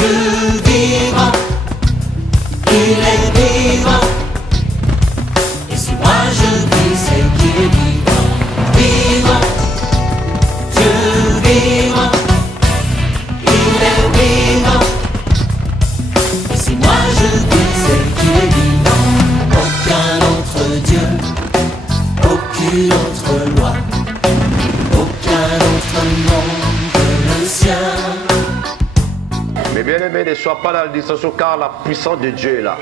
Dieu vivant, il est vivant. Et si moi je vis, c'est qu'il est vivant. Vivant, Dieu vivant, il est vivant. Et si moi je vis, c'est qu'il est vivant. Aucun autre Dieu, aucune autre loi, aucun autre nom que le sien. Mais bien aimé, ne sois pas dans la distraction car la puissance de Dieu est là.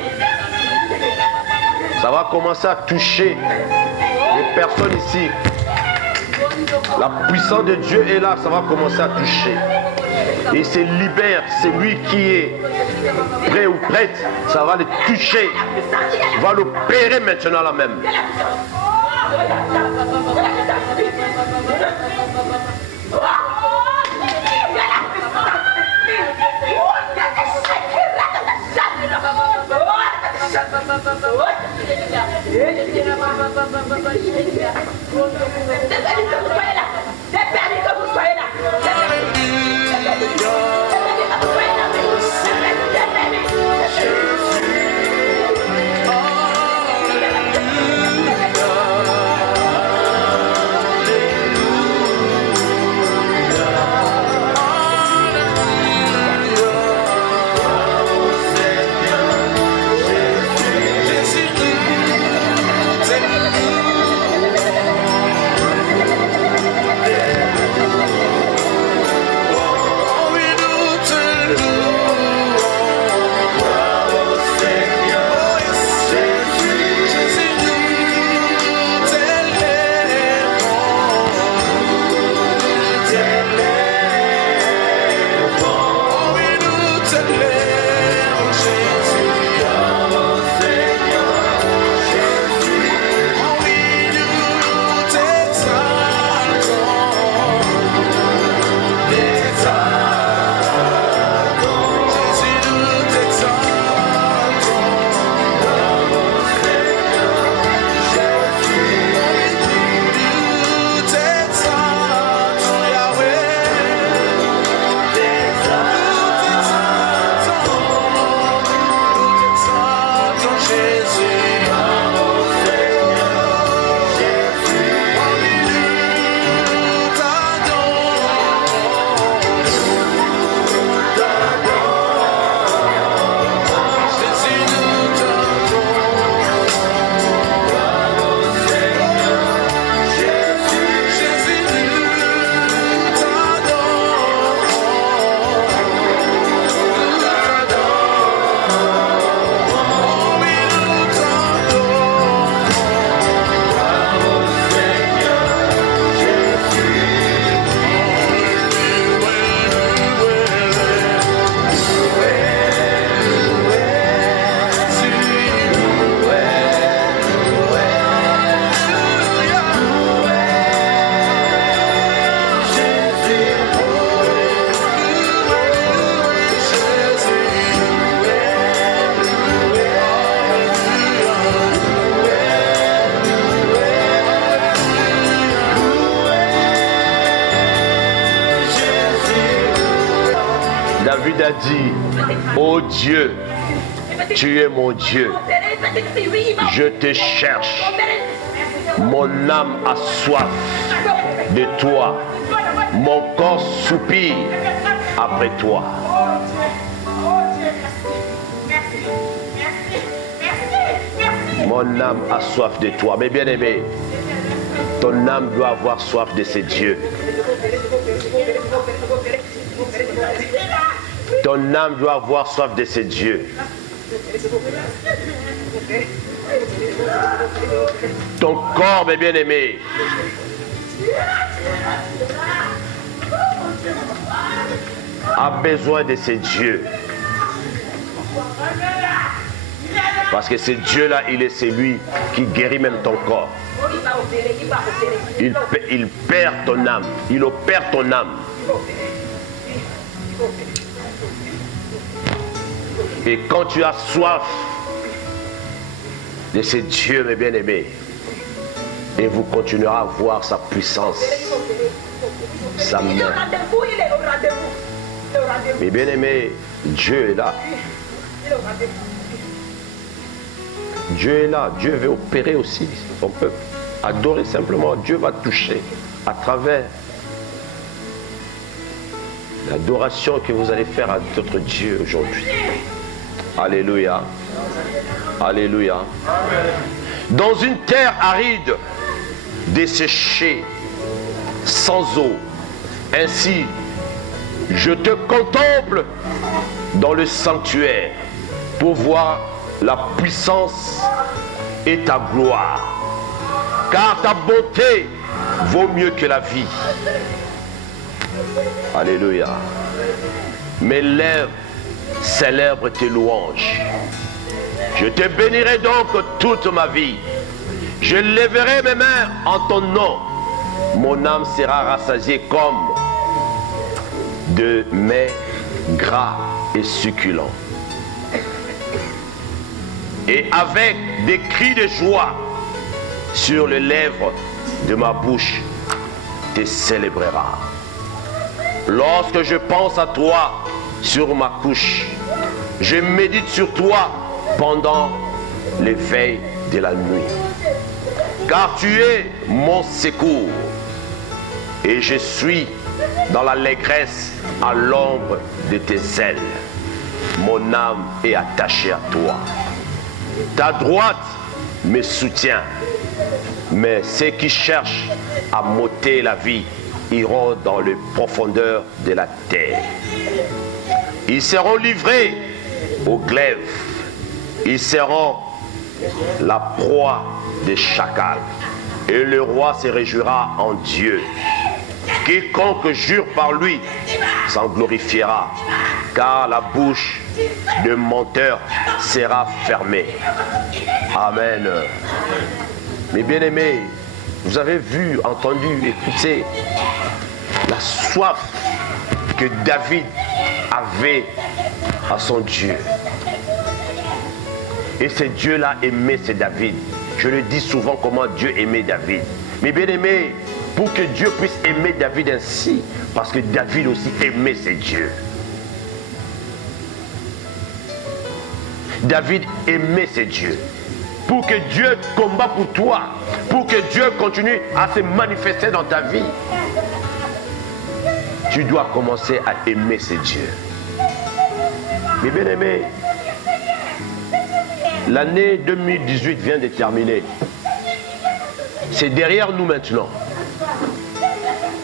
Ça va commencer à toucher les personnes ici. La puissance de Dieu est là, ça va commencer à toucher. Et c'est libère, c'est lui qui est prêt ou prête, ça va le toucher. Il va l'opérer maintenant là même. David a dit, ô Dieu, tu es mon Dieu, je te cherche, mon âme a soif de toi, mon corps soupire après toi. Mon âme a soif de toi. Mais bien aimé, ton âme doit avoir soif de ces dieux. Ton âme doit avoir soif de ces dieux. Ton corps, mes bien-aimés, a besoin de ces dieux. Parce que ce Dieu-là, il est celui qui guérit même ton corps. Il perd ton âme. Il opère ton âme. Et quand tu as soif de ce Dieu, mes bien-aimés, et vous continuerez à voir sa puissance, sa main. Mes bien-aimés, Dieu est là. Dieu est là. Dieu veut opérer aussi son peuple. Adorer simplement. Dieu va toucher à travers l'adoration que vous allez faire à notre Dieu aujourd'hui. Alléluia. Alléluia. Dans une terre aride, desséchée, sans eau, ainsi, je te contemple dans le sanctuaire pour voir la puissance et ta gloire. Car ta bonté vaut mieux que la vie. Alléluia. Mes lèvres célèbrent tes louanges. Je te bénirai donc toute ma vie. Je lèverai mes mains en ton nom. Mon âme sera rassasiée comme de mets gras et succulents. Et avec des cris de joie sur les lèvres de ma bouche, te célébrera. Lorsque je pense à toi sur ma couche, je médite sur toi pendant les veilles de la nuit. Car tu es mon secours et je suis dans l'allégresse à l'ombre de tes ailes. Mon âme est attachée à toi. Ta droite me soutient. Mais ceux qui cherchent à m'ôter la vie iront dans les profondeurs de la terre. Ils seront livrés aux glaives. Ils seront la proie des chacals. Et le roi se réjouira en Dieu. Quiconque jure par lui s'en glorifiera, car la bouche de menteur sera fermée. Amen. Mes bien-aimés, vous avez vu, entendu, écouté la soif que David avait à son Dieu. Et ce Dieu-là aimait ce David. Je le dis souvent comment Dieu aimait David. Mes bien-aimés, pour que Dieu puisse aimer David ainsi, parce que David aussi aimait ce Dieu. David aimait ce Dieu. Pour que Dieu combat pour toi, pour que Dieu continue à se manifester dans ta vie, tu dois commencer à aimer ce Dieu. Mes bien-aimés, l'année 2018 vient de terminer. C'est derrière nous maintenant.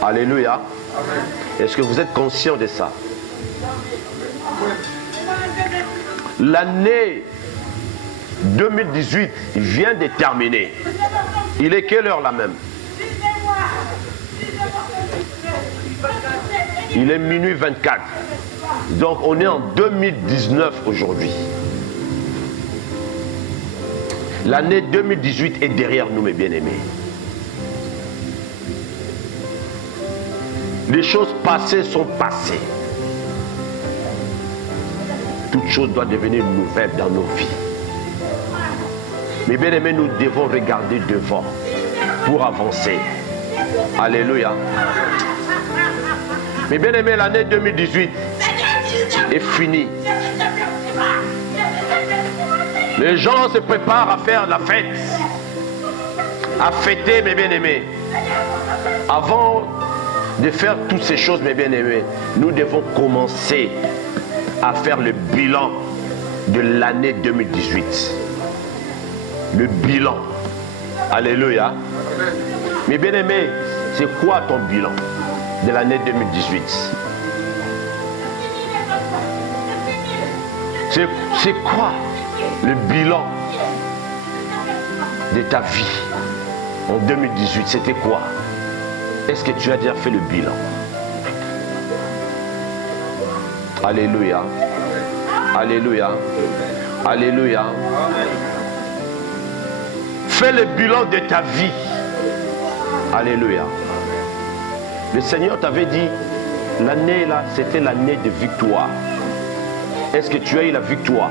Alléluia. Est-ce que vous êtes conscient de ça? L'année 2018 vient de terminer. Il est quelle heure là même? Il est minuit 24. Donc on est en 2019 aujourd'hui. L'année 2018 est derrière nous, mes bien-aimés. Les choses passées sont passées. Toute chose doit devenir nouvelle dans nos vies. Mes bien-aimés, nous devons regarder devant pour avancer. Alléluia. Mes bien-aimés, l'année 2018 est finie. Les gens se préparent à faire la fête, à fêter, mes bien-aimés. Avant de faire toutes ces choses, mes bien-aimés, nous devons commencer à faire le bilan de l'année 2018. Le bilan. Alléluia. Mes bien-aimés, c'est quoi ton bilan de l'année 2018? C'est quoi le bilan de ta vie en 2018? C'était quoi? Est-ce que tu as déjà fait le bilan? Alléluia. Alléluia. Alléluia. Fais le bilan de ta vie. Alléluia. Le Seigneur t'avait dit, l'année là, c'était l'année de victoire. Est-ce que tu as eu la victoire?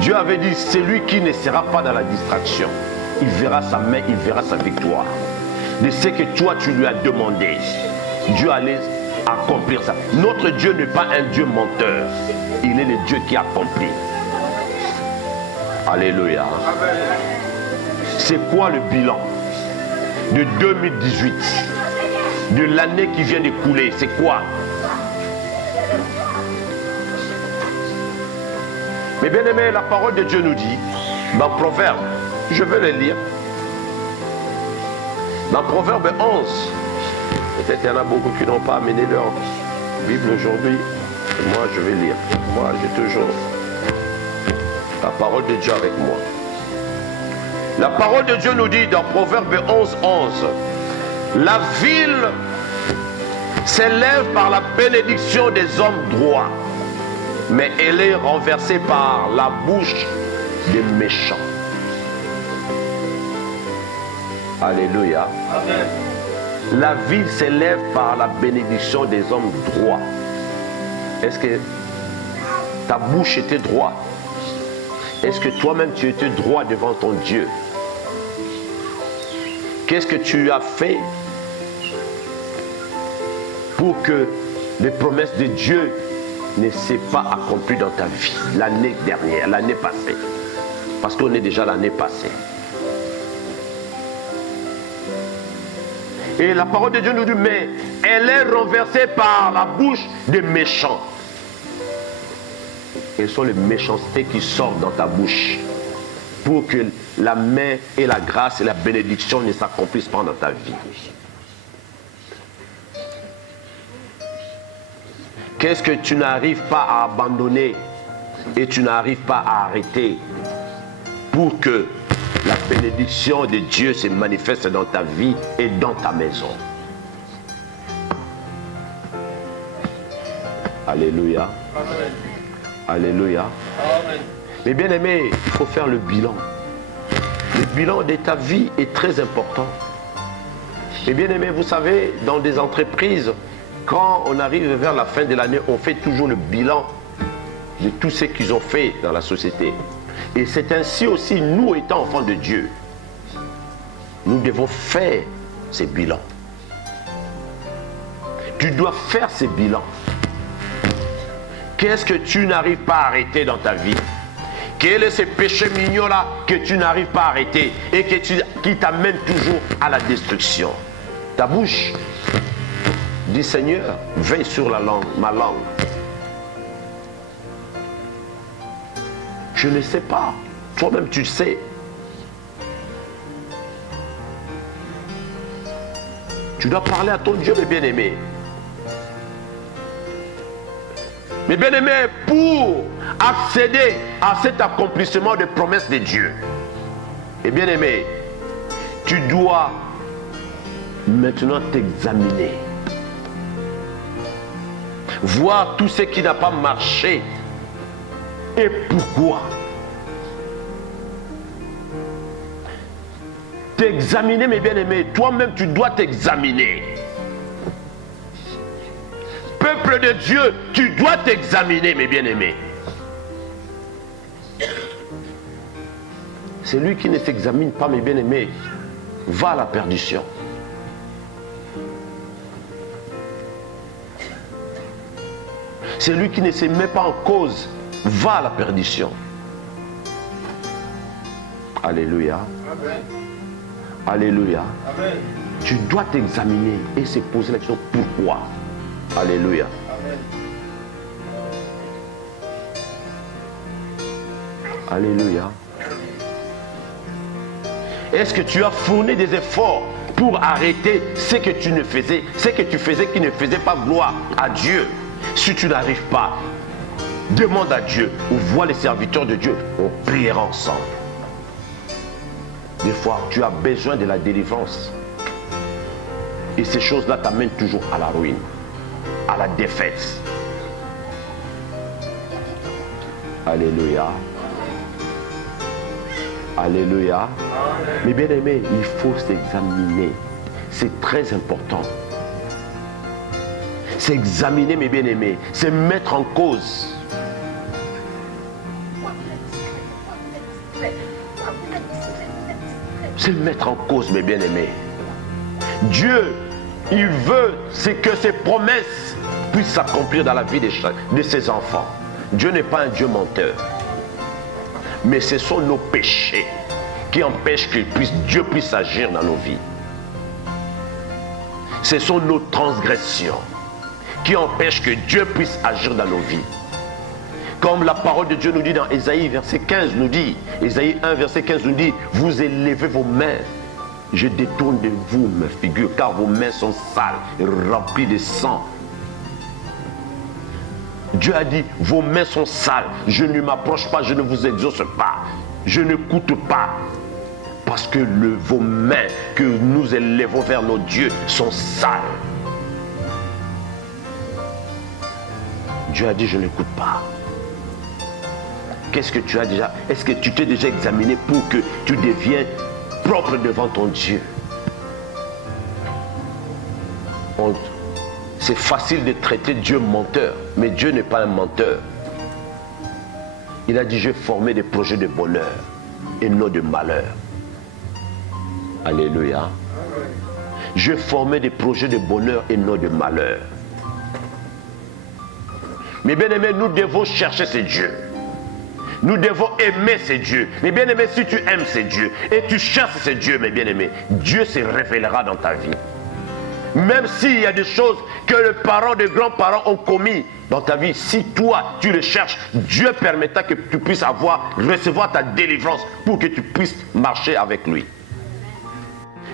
Dieu avait dit, celui qui ne sera pas dans la distraction, il verra sa main, il verra sa victoire. De ce que toi tu lui as demandé, Dieu allait accomplir ça. Notre Dieu n'est pas un Dieu menteur. Il est le Dieu qui accomplit. Alléluia. C'est quoi le bilan de 2018, de l'année qui vient d'écouler? C'est quoi? Mais bien aimé, la parole de Dieu nous dit, dans Proverbe, je vais le lire, dans Proverbe 11, peut-être qu'il y en a beaucoup qui n'ont pas amené leur Bible aujourd'hui, moi je vais lire. Moi j'ai toujours la parole de Dieu avec moi. La parole de Dieu nous dit dans Proverbe 11, 11, la ville s'élève par la bénédiction des hommes droits, mais elle est renversée par la bouche des méchants. Alléluia. Amen. La ville s'élève par la bénédiction des hommes droits. Est-ce que ta bouche était droite? Est-ce que toi-même tu étais droit devant ton Dieu? Qu'est-ce que tu as fait pour que les promesses de Dieu ne s'est pas accompli dans ta vie l'année dernière, l'année passée? Parce qu'on est déjà l'année passée. Et la parole de Dieu nous dit, mais elle est renversée par la bouche des méchants. Quelles sont les méchancetés qui sortent dans ta bouche pour que la main et la grâce et la bénédiction ne s'accomplissent pas dans ta vie? Qu'est-ce que tu n'arrives pas à abandonner et tu n'arrives pas à arrêter pour que la bénédiction de Dieu se manifeste dans ta vie et dans ta maison? Alléluia. Amen. Alléluia. Amen. Mais bien aimé, il faut faire le bilan. Le bilan de ta vie est très important. Et bien aimé, vous savez, dans des entreprises, quand on arrive vers la fin de l'année, on fait toujours le bilan de tout ce qu'ils ont fait dans la société. Et c'est ainsi aussi, nous étant enfants de Dieu, nous devons faire ces bilans. Tu dois faire ces bilans. Qu'est-ce que tu n'arrives pas à arrêter dans ta vie? Quels sont ces péchés mignons-là que tu n'arrives pas à arrêter et qui t'amènent toujours à la destruction? Ta bouche dit, Seigneur, veille sur ma langue. Je ne sais pas. Toi-même, tu sais. Tu dois parler à ton Dieu, mes bien-aimés. Mes bien-aimés, pour accéder à cet accomplissement des promesses de Dieu, mes bien-aimés, tu dois maintenant t'examiner. Voir tout ce qui n'a pas marché et pourquoi. T'examiner, mes bien-aimés. Toi-même, tu dois t'examiner. Peuple de Dieu, tu dois t'examiner, mes bien-aimés. Celui qui ne s'examine pas, mes bien-aimés, va à la perdition. Celui qui ne se met pas en cause va à la perdition. Alléluia. Amen. Alléluia. Amen. Tu dois t'examiner et se poser la question pourquoi. Alléluia. Amen. Alléluia. Est-ce que tu as fourni des efforts pour arrêter ce que tu faisais qui ne faisait pas gloire à Dieu? Si tu n'arrives pas, demande à Dieu ou vois les serviteurs de Dieu, on priera ensemble. Des fois, tu as besoin de la délivrance. Et ces choses-là t'amènent toujours à la ruine, à la défaite. Alléluia. Alléluia. Mais bien aimé, il faut s'examiner. C'est très important. S'examiner, mes bien-aimés, c'est mettre en cause. C'est mettre en cause, mes bien-aimés. Dieu, il veut, c'est que ses promesses puissent s'accomplir dans la vie de ses enfants. Dieu n'est pas un Dieu menteur. Mais ce sont nos péchés qui empêchent que Dieu puisse agir dans nos vies. Ce sont nos transgressions qui empêchent que Dieu puisse agir dans nos vies. Comme la parole de Dieu nous dit dans Ésaïe verset 15 nous dit, Ésaïe 1 verset 15 nous dit, vous élevez vos mains, je détourne de vous mes figures, car vos mains sont sales et remplies de sang. Dieu a dit, vos mains sont sales, je ne m'approche pas, je ne vous exauce pas, je ne coûte pas. Parce que vos mains que nous élevons vers nos dieux sont sales. Dieu a dit, je n'écoute pas. Qu'est-ce que tu as déjà? Est-ce que tu t'es déjà examiné pour que tu deviennes propre devant ton Dieu? C'est facile de traiter Dieu menteur, mais Dieu n'est pas un menteur. Il a dit, j'ai formé des projets de bonheur et non de malheur. Alléluia. J'ai formé des projets de bonheur et non de malheur. Mais bien aimé, nous devons chercher ces dieux. Nous devons aimer ces dieux. Mais bien aimé, si tu aimes ces dieux et tu cherches ces dieux, mes bien aimés, Dieu se révélera dans ta vie. Même s'il y a des choses que les parents, les grands-parents ont commis dans ta vie, si toi tu les cherches, Dieu permettra que tu puisses recevoir ta délivrance pour que tu puisses marcher avec lui.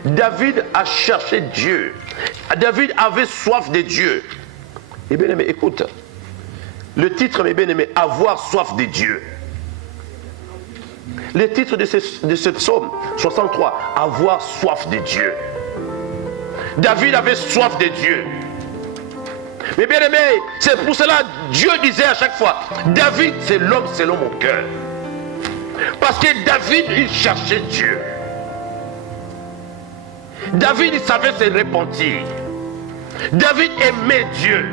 David a cherché Dieu. David avait soif de Dieu. Et bien aimé, écoute, le titre, mes bien aimés, avoir soif de Dieu. Le titre de ce psaume 63, avoir soif de Dieu. David avait soif de Dieu. Mais bien aimé, c'est pour cela Dieu disait à chaque fois, David c'est l'homme selon mon cœur. Parce que David il cherchait Dieu. David il savait se repentir. David aimait Dieu.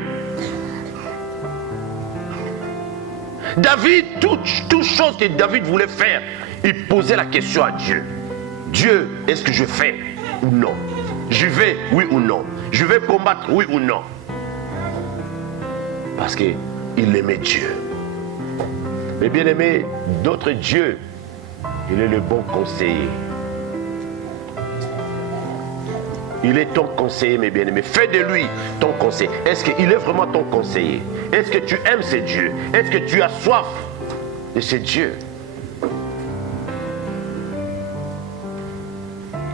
David, toute chose que David voulait faire, il posait la question à Dieu. Dieu, est-ce que je fais ou non? Je vais, oui ou non? Je vais combattre, oui ou non? Parce qu'il aimait Dieu. Mais bien aimé, d'autres dieux, il est le bon conseiller. Il est ton conseiller, mes bien-aimés. Fais de lui ton conseiller. Est-ce qu'il est vraiment ton conseiller? Est-ce que tu aimes ces dieux? Est-ce que tu as soif de ces dieux?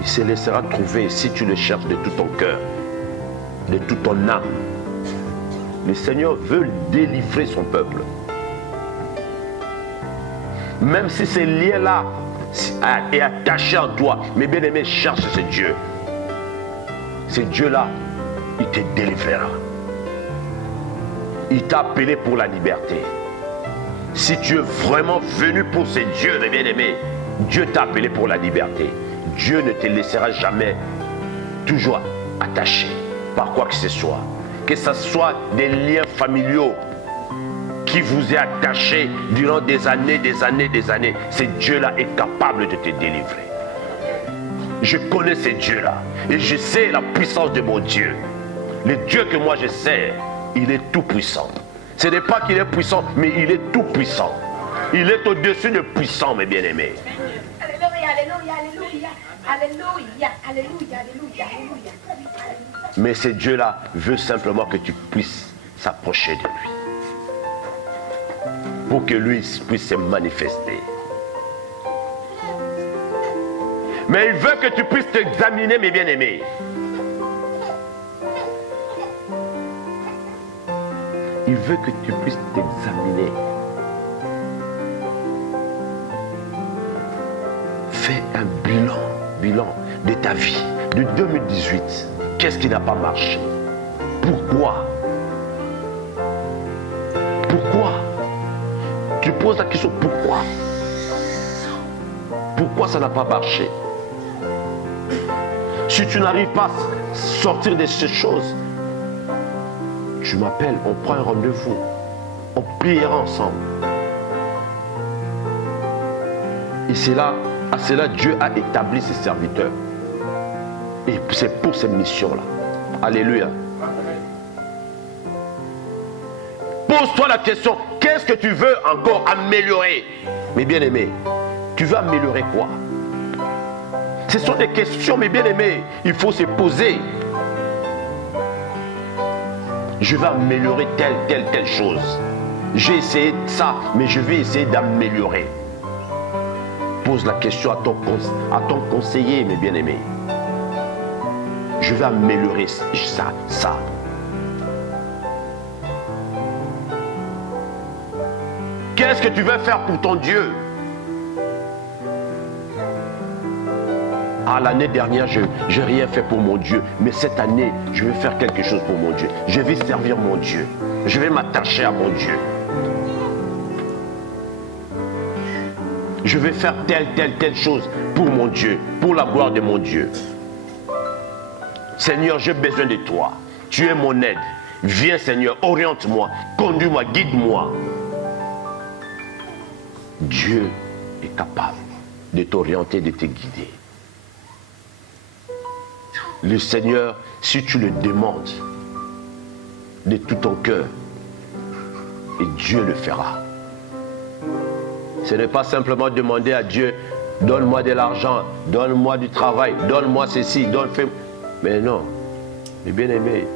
Il se laissera trouver si tu le cherches de tout ton cœur, de toute ton âme. Le Seigneur veut délivrer son peuple. Même si ce lien-là est attaché en toi, mes bien-aimés, cherche ce Dieu. Ce Dieu-là, il te délivrera. Il t'a appelé pour la liberté. Si tu es vraiment venu pour ce Dieu, mes bien-aimés, Dieu t'a appelé pour la liberté. Dieu ne te laissera jamais toujours attaché par quoi que ce soit. Que ce soit des liens familiaux qui vous est attaché durant des années, ce Dieu-là est capable de te délivrer. Je connais ce Dieu-là et je sais la puissance de mon Dieu. Le Dieu que moi je sers, il est tout puissant. Ce n'est pas qu'il est puissant, mais il est tout puissant. Il est au-dessus de puissant, mes bien-aimés. Alléluia, alléluia, alléluia, alléluia, alléluia, alléluia, alléluia. Mais ce Dieu-là veut simplement que tu puisses s'approcher de lui. Pour que lui puisse se manifester. Mais il veut que tu puisses t'examiner, mes bien-aimés. Il veut que tu puisses t'examiner. Fais un bilan de ta vie de 2018. Qu'est-ce qui n'a pas marché? Pourquoi? Pourquoi? Tu poses la question, pourquoi? Pourquoi ça n'a pas marché? Si tu n'arrives pas à sortir de ces choses, tu m'appelles, on prend un rendez-vous, on priera ensemble. Et c'est là, à cela, Dieu a établi ses serviteurs. Et c'est pour cette mission-là. Alléluia. Pose-toi la question, qu'est-ce que tu veux encore améliorer? Mes bien-aimés, tu veux améliorer quoi? Ce sont des questions, mes bien-aimés, il faut se poser. Je vais améliorer telle chose. J'ai essayé ça, mais je vais essayer d'améliorer. Pose la question à ton conseiller, mes bien-aimés. Je vais améliorer ça. Qu'est-ce que tu veux faire pour ton Dieu? Ah, l'année dernière, je n'ai rien fait pour mon Dieu. Mais cette année, je vais faire quelque chose pour mon Dieu. Je vais servir mon Dieu. Je vais m'attacher à mon Dieu. Je vais faire telle chose pour mon Dieu, pour la gloire de mon Dieu. Seigneur, j'ai besoin de toi. Tu es mon aide. Viens, Seigneur, oriente-moi, conduis-moi, guide-moi. Dieu est capable de t'orienter, de te guider. Le Seigneur, si tu le demandes de tout ton cœur, et Dieu le fera. Ce n'est pas simplement demander à Dieu, donne-moi de l'argent, donne-moi du travail, donne-moi ceci, donne-moi. Mais non, mes bien-aimés,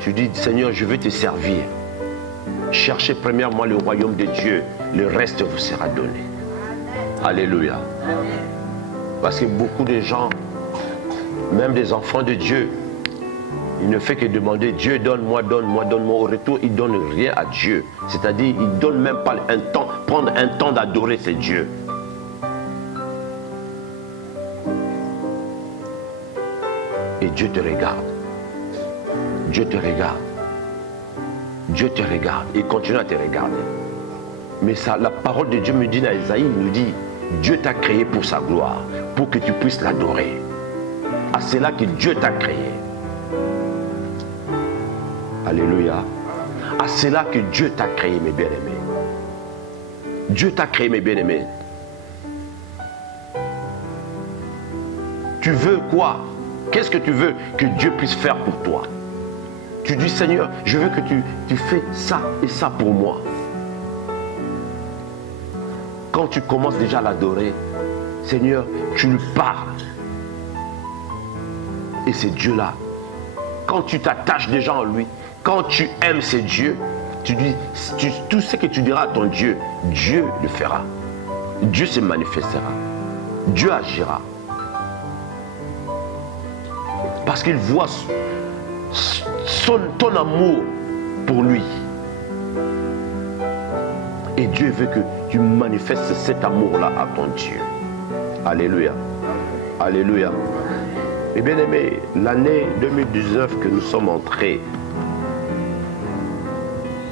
tu dis, Seigneur, je veux te servir. Cherchez premièrement le royaume de Dieu, le reste vous sera donné. Alléluia. Parce que beaucoup de gens, même des enfants de Dieu, ils ne font que demander, Dieu donne-moi, donne-moi, donne-moi. Au retour, ils ne donnent rien à Dieu. C'est-à-dire, ils ne donnent même pas un temps, prendre un temps d'adorer ces dieux. Et Dieu te regarde. Dieu te regarde. Dieu te regarde et continue à te regarder. Mais ça, la parole de Dieu me dit dans Isaïe, il nous dit, Dieu t'a créé pour sa gloire, pour que tu puisses l'adorer. Ah, c'est là que Dieu t'a créé. Alléluia. Ah, c'est là que Dieu t'a créé, mes bien-aimés. Dieu t'a créé, mes bien-aimés. Tu veux quoi? Qu'est-ce que tu veux que Dieu puisse faire pour toi? Tu dis, Seigneur, je veux que tu fais ça et ça pour moi. Quand tu commences déjà à l'adorer, Seigneur, tu lui parles. Et c'est Dieu-là. Quand tu t'attaches déjà en lui, quand tu aimes ce Dieu, tu dis, tout ce que tu diras à ton Dieu, Dieu le fera. Dieu se manifestera. Dieu agira. Parce qu'il voit ton amour pour lui. Et Dieu veut que tu manifestes cet amour-là à ton Dieu. Alléluia. Alléluia. Et bien aimé, l'année 2019 que nous sommes entrés,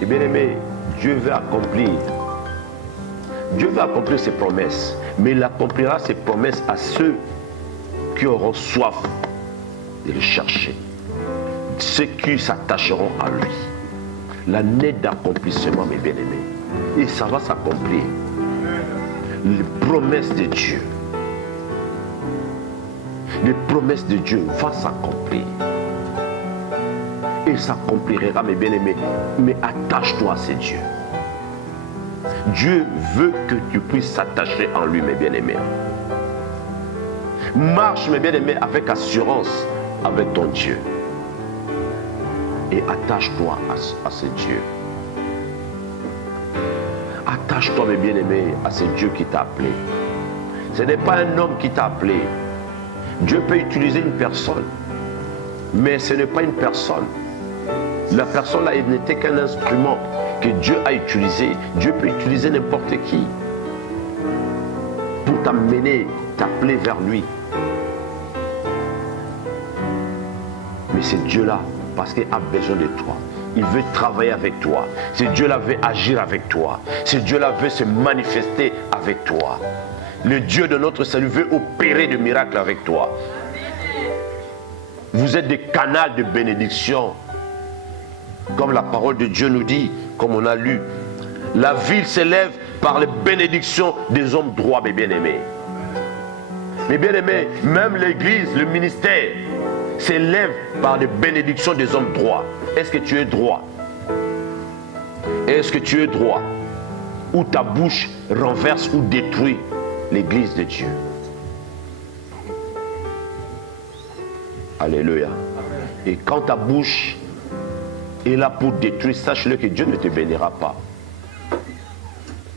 et bien aimé, Dieu veut accomplir. Dieu veut accomplir ses promesses. Mais il accomplira ses promesses à ceux qui auront soif de le chercher. Ceux qui s'attacheront à lui. L'année d'accomplissement, mes bien-aimés. Et ça va s'accomplir. Les promesses de Dieu. Les promesses de Dieu vont s'accomplir. Il s'accomplira, mes bien-aimés. Mais attache-toi à ces dieux. Dieu veut que tu puisses s'attacher en lui, mes bien-aimés. Marche, mes bien-aimés, avec assurance avec ton Dieu. Et attache-toi à ce Dieu. Attache-toi, mes bien-aimés, à ce Dieu qui t'a appelé. Ce n'est pas un homme qui t'a appelé. Dieu peut utiliser une personne, mais ce n'est pas une personne. La personne là, il n'était qu'un instrument que Dieu a utilisé. Dieu peut utiliser n'importe qui pour t'amener, t'appeler vers lui. Mais c'est Dieu-là, parce qu'il a besoin de toi. Il veut travailler avec toi. Ce Dieu-là veut agir avec toi. Ce Dieu-là veut se manifester avec toi. Le Dieu de notre salut veut opérer des miracles avec toi. Vous êtes des canaux de bénédiction. Comme la parole de Dieu nous dit, comme on a lu. La ville s'élève par les bénédictions des hommes droits, mes bien-aimés. Mes bien-aimés, même l'église, le ministère, s'élève par les bénédictions des hommes droits. Est-ce que tu es droit? Est-ce que tu es droit? Ou ta bouche renverse ou détruit l'église de Dieu? Alléluia. Et quand ta bouche est là pour détruire, sache-le que Dieu ne te bénira pas.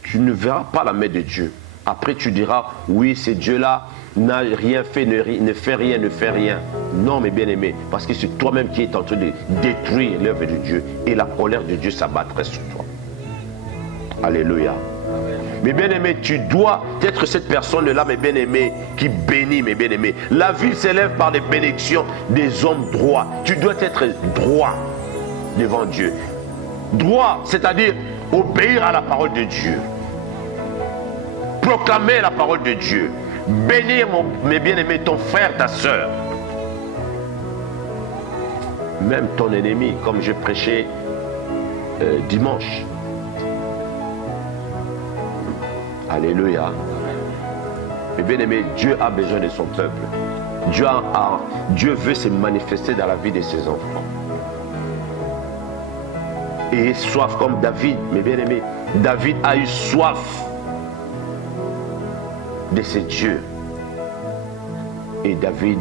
Tu ne verras pas la main de Dieu. Après tu diras, oui, ce Dieu-là n'a rien fait, ne fait rien, ne fait rien. Non, mes bien-aimés, parce que c'est toi-même qui es en train de détruire l'œuvre de Dieu et la colère de Dieu s'abattrait sur toi. Alléluia. Mes bien-aimés, tu dois être cette personne-là, mes bien-aimés, qui bénit, mes bien-aimés. La vie s'élève par les bénédictions des hommes droits. Tu dois être droit devant Dieu. Droit, c'est-à-dire obéir à la parole de Dieu. Proclamer la parole de Dieu. Bénir, mes bien-aimés, ton frère, ta soeur. Même ton ennemi, comme je prêchais dimanche. Alléluia. Mais bien aimé, Dieu a besoin de son peuple. Dieu veut se manifester dans la vie de ses enfants. Et soif comme David, mes bien aimés. David a eu soif de ses dieux. Et David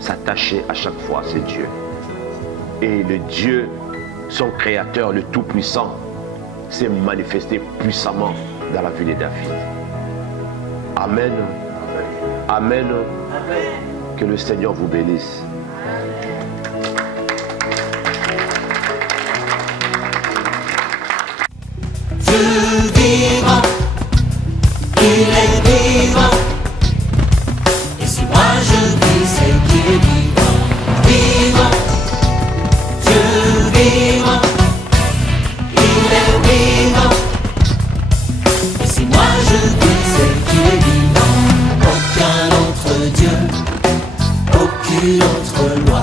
s'attachait à chaque fois à ses dieux. Et le Dieu, son créateur, le Tout-Puissant, s'est manifesté puissamment dans la vie de David. Amen. Amen. Que le Seigneur vous bénisse. Dieu vivant, il est vivant. Et si moi je vis, c'est qu'il est vivant. Vivant, Dieu vivant, il est vivant. Et si moi je vis, c'est qu'il est vivant. Aucun autre Dieu, aucune autre loi